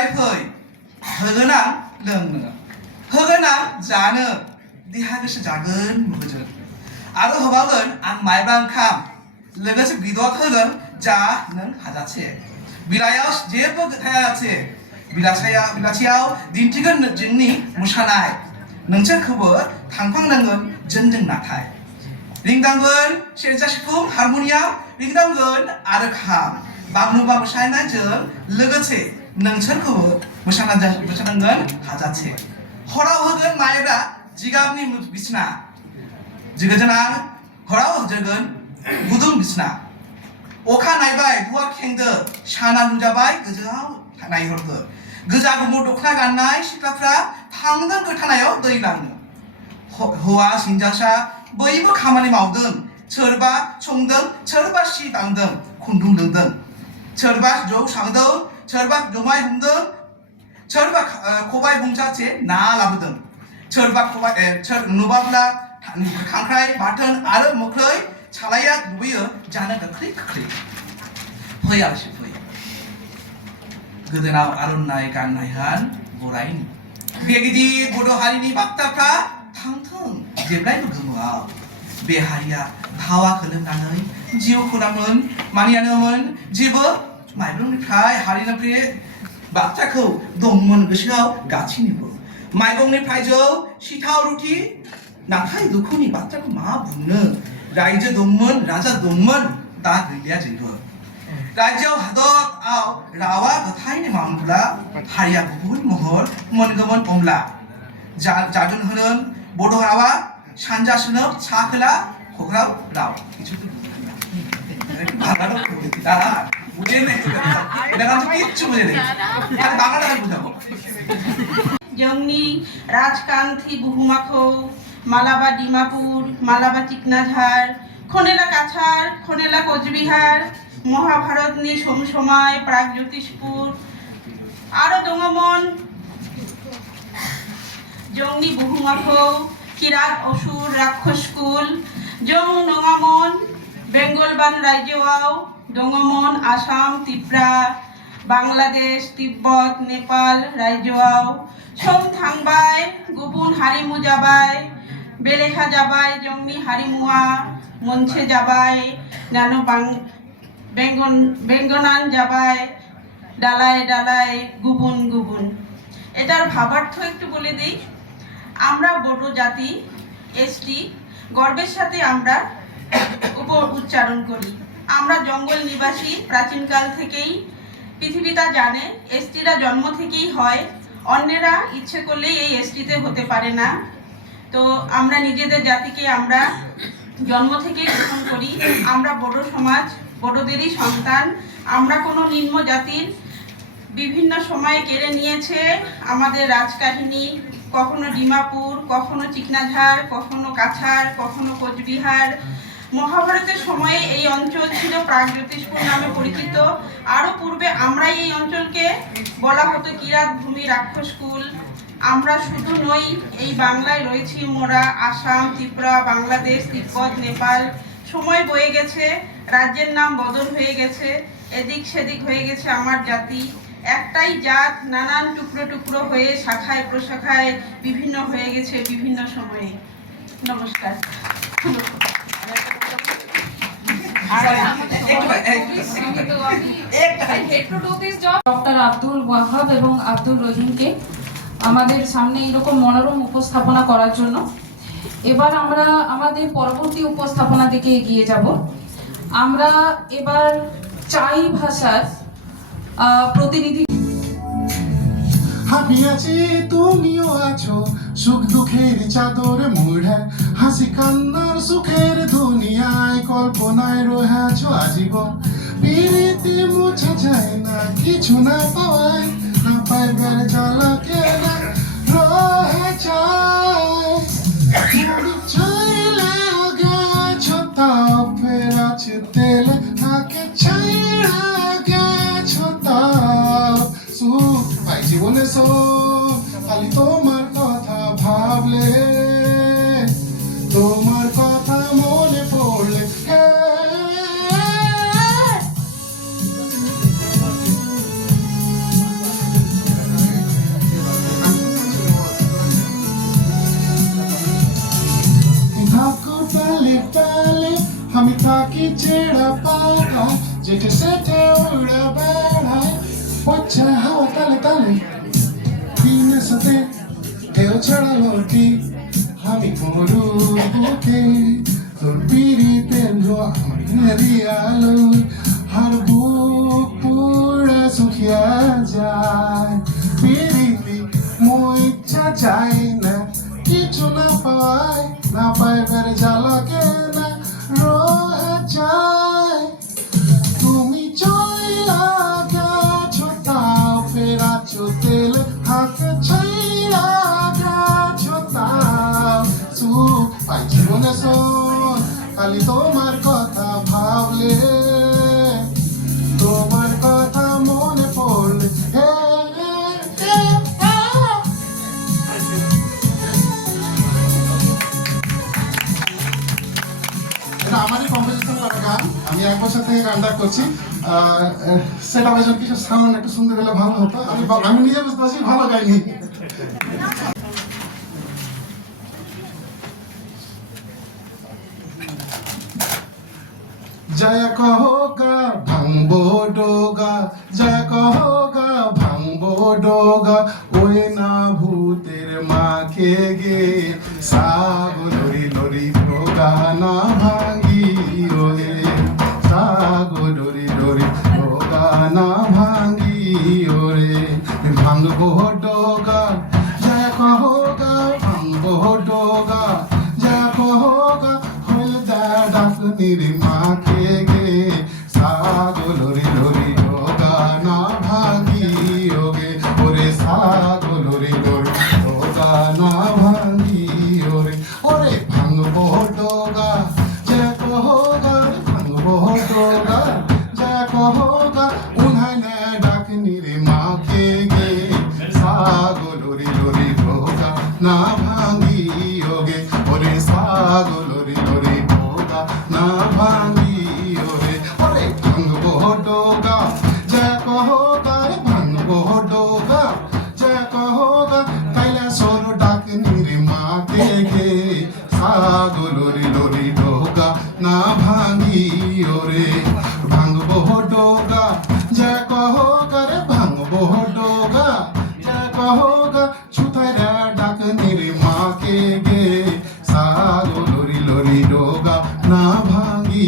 बिलाइ फै होगोन आं लोंनो होगोन आं जानो देहा गोसो जागोन मोगोन आरो होबावगोन आं माइब्रा ओंखाम लोगोसे बिदर होगोन जा नों हाजासे बिलाइयाव जेबो थायासे बिलाथियाव दिन्थिगोन जोंनि मोसानाय नोंसोरखौबो थांफानांगोन जोंजों नाथाय रिंदांगोन सेरजा सिफुं हारमनियाम रिंदांगोन आरो खाम बागुरुम्बा मोसानायजों लोगोसे नोंसोरखौबो मोसानांगोन हाजासे हराव होगोन माइब्रा जिगाबनि बिसिना जिगोजोनां हराव होजोगोन गुदुं बिसिना अखा नायबाय दुवार खेंदो साना नुजाबाय गोजौआव नायहरदो गोजा गुमुर दखना गाननाय सिख्लाफ्रा थांदों गोथानायाव दै लांनो हौवा हिनजावसा बयबो खामानि मावदों सोरबा संदों सोरबा सि दांदों खुन्दुं लुदों सोरबा जौ सांदों सोरबा जुमाय हमदों सोरबा खबाइ गंजासे ना लाबोदों सोरबा नुबाब्ला खांख्राइ बाथोन आरो मोख्रै सालाया लुबैयो जानो गोख्रै गोख्रै फै आलासि फै गोदोनाव आर'नाइ गाननायहान बरायनि बे गिदिर बड' हारिनि बाक्ताफ्रा थांथों जेब्लायबो गोमोआव बे हारिया भावा खोलोमनानै जिउ खुनामोन मानियानोमोन जेबो माइरंनिफ्राय हारिनिफ्राय बाथ्राखौ दंमोन गोसोआव गासिनिबो माइगंनिफ्राय जौ सिथाव रुटि नाथाय दुखुनि बाथ्राखौ मा बुंनो रायजो दंमोन राजा दंमोन दा गैलिया जेबो रायजोआव हादराव रावा गथायनो मावोब्ला हारिया गुबुन महर मोनगौमोन अब्ला जादों होनों बड' रावा सानजा सोनाब सा खोला क'क्राझार राव जोंनि राजखान्थि बुहुमाखौ मालाबा डिमापुर मालाबा चिकनाझार खनेला काछार खनेला कोचबिहार महाभारतनि समसमाय प्रागज्योतिषपुर आरो दङमोन जोंनि बुहुमाखौ किरात असुर राक्षसकुल जों नङामोन बेंगलबान रायजोआव दङमोन आसाम त्रिपुरा बांलादेश तिब्बत नेपाल रायजोआव सम थांबाय गुबुन हारिमु जाबाय बेलेखा जाबाय जोंनि हारिमुआ मोनसे जाबाय नानो बेंगनान जाबाय ডালায় ডালায় গুবুন গুবুন এটার ভাবার্থ একটু বলে দিই আমরা বড় জাতি এসটি গর্বের সাথে আমরা উচ্চারণ করি আমরা জঙ্গল নিবাসী প্রাচীনকাল থেকেই পৃথিবীটা জানে এসটিরা জন্ম থেকেই হয় অন্যেরা ইচ্ছে করলেই এই এসটিতে হতে পারে না তো আমরা নিজেদের জাতিকে আমরা জন্ম থেকেই গ্রহণ করি আমরা বড় সমাজ বড়দেরই সন্তান আমরা কোনো নিম্ন জাতির বিভিন্ন সময়ে কেড়ে নিয়েছে আমাদের রাজকাহিনী কখনো ডিমাপুর কখনো চিকনাঝাড় কখনো কাছাড় কখনো কোচবিহার মহাভারতের সময়ে এই অঞ্চল ছিল প্রাগজ্যোতিষপুর নামে পরিচিত আরও পূর্বে আমরাই এই অঞ্চলকে বলা হতো কিরাত ভূমি রাক্ষসকুল আমরা শুধু নই এই বাংলায় রয়েছি মোরা আসাম ত্রিপুরা বাংলাদেশ তিব্বত নেপাল সময় বয়ে গেছে রাজ্যের নাম বদল হয়ে গেছে এদিক সেদিক হয়ে গেছে আমার জাতি একটাই জাত নানান টুকরো টুকরো হয়ে শাখায় প্রশাখায় বিভিন্ন হয়ে গেছে বিভিন্ন সময়ে নমস্কার ডক্টর আব্দুল ওয়াহাব এবং আব্দুল রহিমকে আমাদের সামনে এরকম মনোরম উপস্থাপনা করার জন্য এবার আমরা আমাদের পরবর্তী উপস্থাপনা দিকে এগিয়ে যাব আমরা এবার চাই ভাষার প্রতিনিধি আমি আছি তুমিও আছো সুখ দুঃখের চাদরে মুড়ে হাসি কান্নার সুখের দুনিয়ায় কল্পনায় রয়েছো আজীবন পিরিতি মুছে যায় না কিছু না পাওয়ায় না পাইবার ঝলকে না রহে তুমি চাইলে গেছো তাও ফের আছে তেলে থাকে ছাইরা গেছো তাও সুখ পাই জীবনে সব খালি তোমার কথা ভাবলে তোমার কথা মনে পড়লে পাড়ায় যেটে সেটে উড়ে বেড়ায় পচ্ছে হাওয়া তালে তালে দিনের সাথে ঢেউ ছড়ালো কি আমি মরু বুকে তোর পিড়িতের জোয়ারি আলো আর বুক পুরা শুকিয়া যায় পিড়িতি মই ইচ্ছা চাই না কিছু না পাই না পাইবার জ্বালাকে না রয়ে যায় তুমি চইলা গেছো তাও ফেরাছো তেল হাতে ছাইলা গেছো তাও সুখ পাই জীবনে শোন খালি তোমার কথা ভাবলে তোমার কথা মনে পড়লে এটা আমারই কম্পোজিশন করা গান আমি 1 বছর থেকে গানটা করছি সেটা বেশ কিছু সাউন্ড একটু শুনতে পেলে ভালো হতো আমি নিজে বুঝতে পারছি ভালো গাইনি जय कहोगा भांगबो डोगा जय कहोगा भांगबो डोगा ओए ना भूतेर माखे गे सागो लोरी लोरी डोगा ना भांगी ओए सागो लोरी लोरी डोगा ना भांगी ओरे भांगबो डोगा जय कहोगा भांगबो डोगा जय कहोगा डाकनीर माखे गे सागो लोरी लोरी डोगा ना भांगी ओगे ओरे सागो लोरी लोरी डोगा ना भांगी ओरे भांगबो डोगा जय कहोगा भांगबो डोगा जय कहोगा उन्हें ने डाकनीर माखे गे सागो लोरी लोरी डोगा ना भांगी ओगे ओरे सागो लोरी लोरी ना भांगी ओरे भांगबो डोगा जय कहोगा रे भांगबो डोगा जय कहोगा कैला सोरो डाकनीर माके गे सागो लोरी लोरी डोगा ना भांगी ओरे भांगबो डोगा जय कहोगा रे भांगबो डोगा जय कहोगा छुथरा डाकनीर माके गे सागो लोरी लोरी डोगा ना भांगी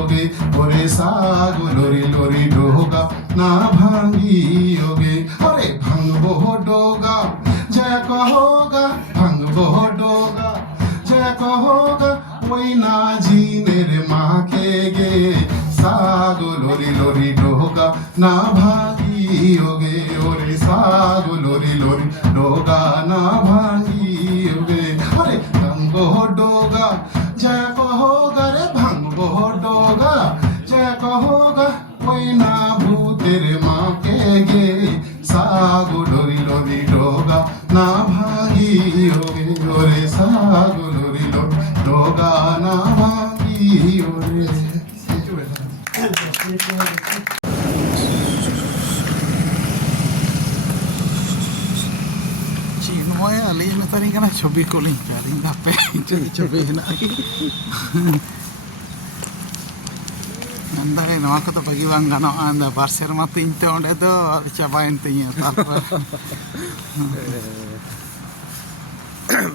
ओगे ओरे सागो लोरी लोरी डोगा ना भांगी ओगे ओरे भांगबो डोगा जय कहोगा भांगबो डोगा जय कहोगा ওই না জিনের মাকে গে সাগো লোরি লোরি ডোগা না ভাঙি ওগে ওরে সাগো লোরি লোরি ডোগা না ভাঙি ওগে ওরে ভাঙবো ডোগা জয় কহোগা রে ভাঙবো ডোগা জয় কহোগা ওই না ভূতের মাকে গে সাগো লোরি লোরি ডোগা না ভাঙি ওগে ওরে সাগো লোরি লোরি ডোগা না ভাঙি ওরে Cinoy ali na tadi kana chobi kuling kali ngape chobi na Nanda ke nawa ko to pagi bang gano anda bar serma tinte onde do chabain tinya tarpor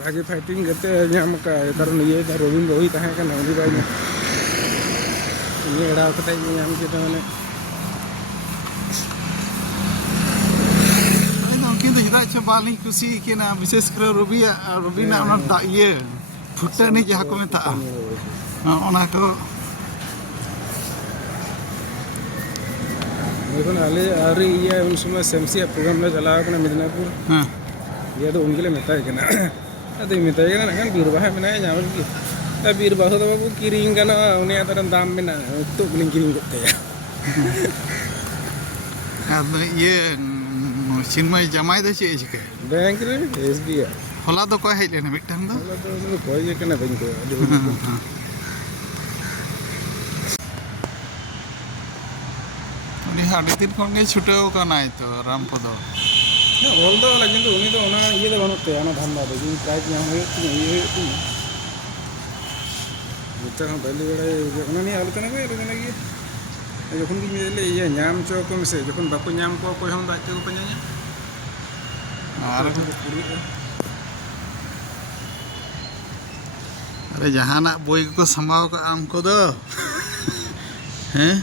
आगे फाइटिंग करते हैं हम का कारण ये था रोबिन वही कहाँ का नवनी भाई ने ये एड़ा होता है ये हम के तो मैंने কিন্তু যেটা হচ্ছে বালি খুশি কিনা বিশেষ করে রবিনা ওনার ইয়ে ফুটানি যাহা কো মেতা ওনা কো देखो ना अले अरे ये उन समय सेमसी प्रोग्राम में चला अपना मिदनापुर हां ये तो उनके लिए मिता है कि ना तो मिता है ना kan बीरबाह में ना जाओ कि तो बीरबाह तो वो किरिंग का ना उन्हें तरह दाम में ना तो बिलिंग किरिंग करते हैं अब ये चिन्मय जमाई दे छे के बैंक रे एसबीआई होला तो कोई हेले ना मिटन दो तो कोई ये कना बैंक को उनी हाडी दिन कोन के छुटेओ कनाय तो रामपदो ना बोल दो लेकिन तो उन्हीं तो ना ये तो बनते हैं ना धंधा तो ये प्राइस यहाँ हुए तो ये तो हम पहले बड़े उन्होंने हालत ना कोई रहने लगी যখন কি মিলে ইয়ে ñam চ ko mese যখন bako ñam ko koy hom daj ko nyanya अरे जहाना बोई को समाव का हमको दो हैं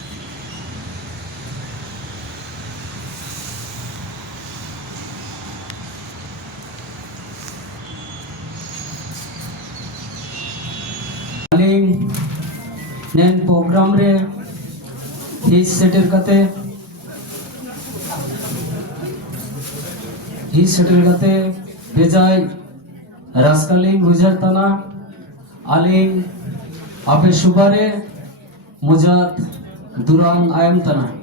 नेन प्रोग्राम रे हिज सेटल कते बेजाय रास्कालिंग गुजर तना आलिंग आपे शुभारे मुजात दुरांग आयम तना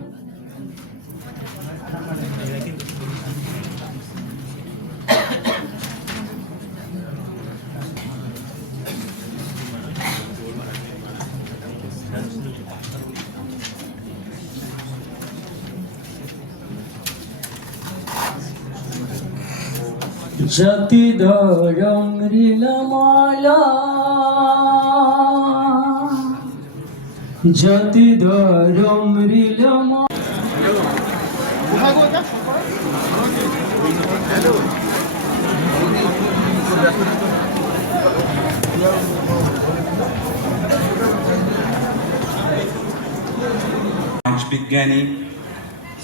जति धरम रिलमाला जति धरम रिलमा বিজ্ঞানী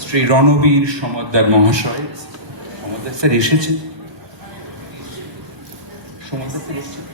শ্রী রণবীর সমদ্দার মহাশয় সমদ্দার স্যার এসেছেন সমদ্দার স্যার এসেছেন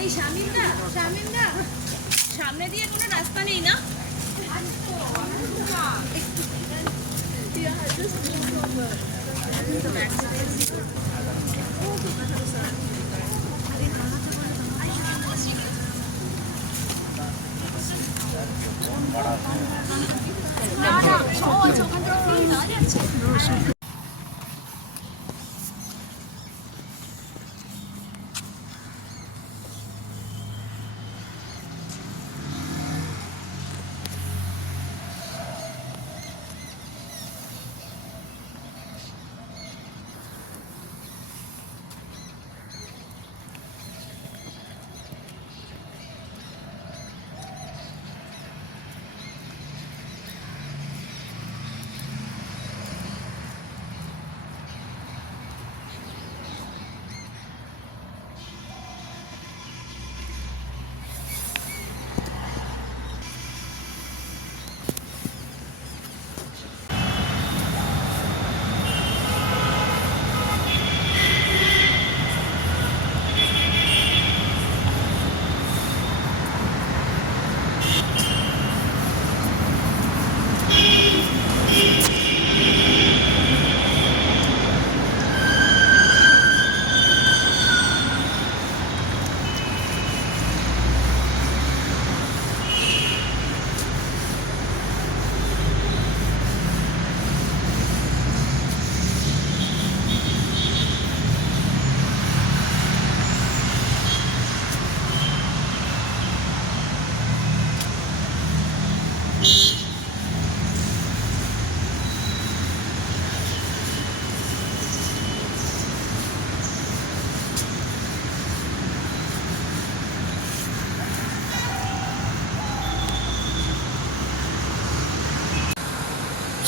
এই শামিমদা সামনে দিয়ে কোনো রাস্তা নেই না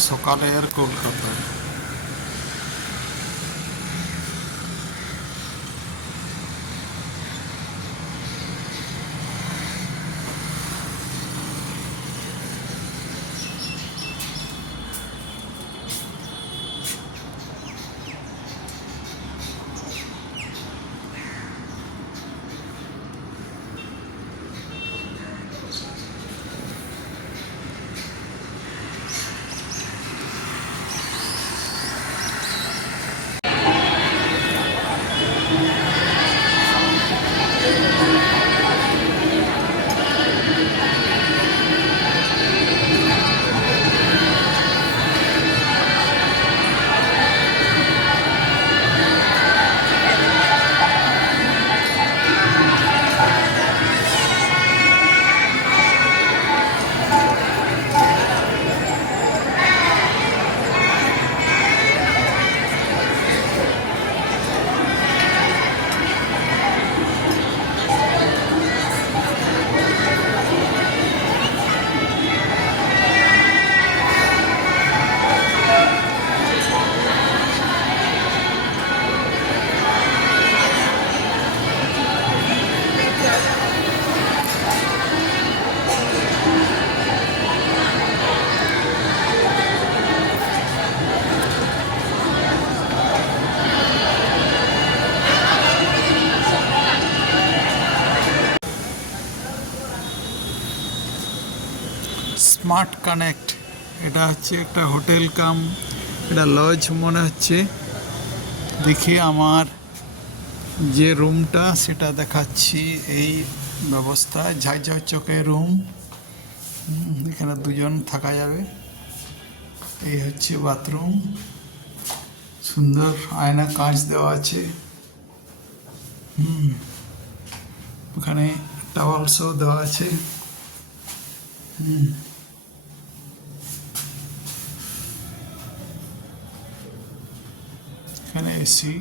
सकाले एयर कलकाता স্মার্ট কানেক্ট, এটা হচ্ছে একটা হোটেল কাম, এটা লজ মনে হচ্ছে। দেখি আমার যে রুমটা সেটা দেখাচ্ছি। এই ব্যবস্থা ঝাঁঝচকে রুম, এখানে দুজন থাকা যাবে। এই হচ্ছে বাথরুম, সুন্দর আয়না কাঁচ দেওয়া আছে। ওখানে টাওয়ালসও দেওয়া আছে। এখানে এসি।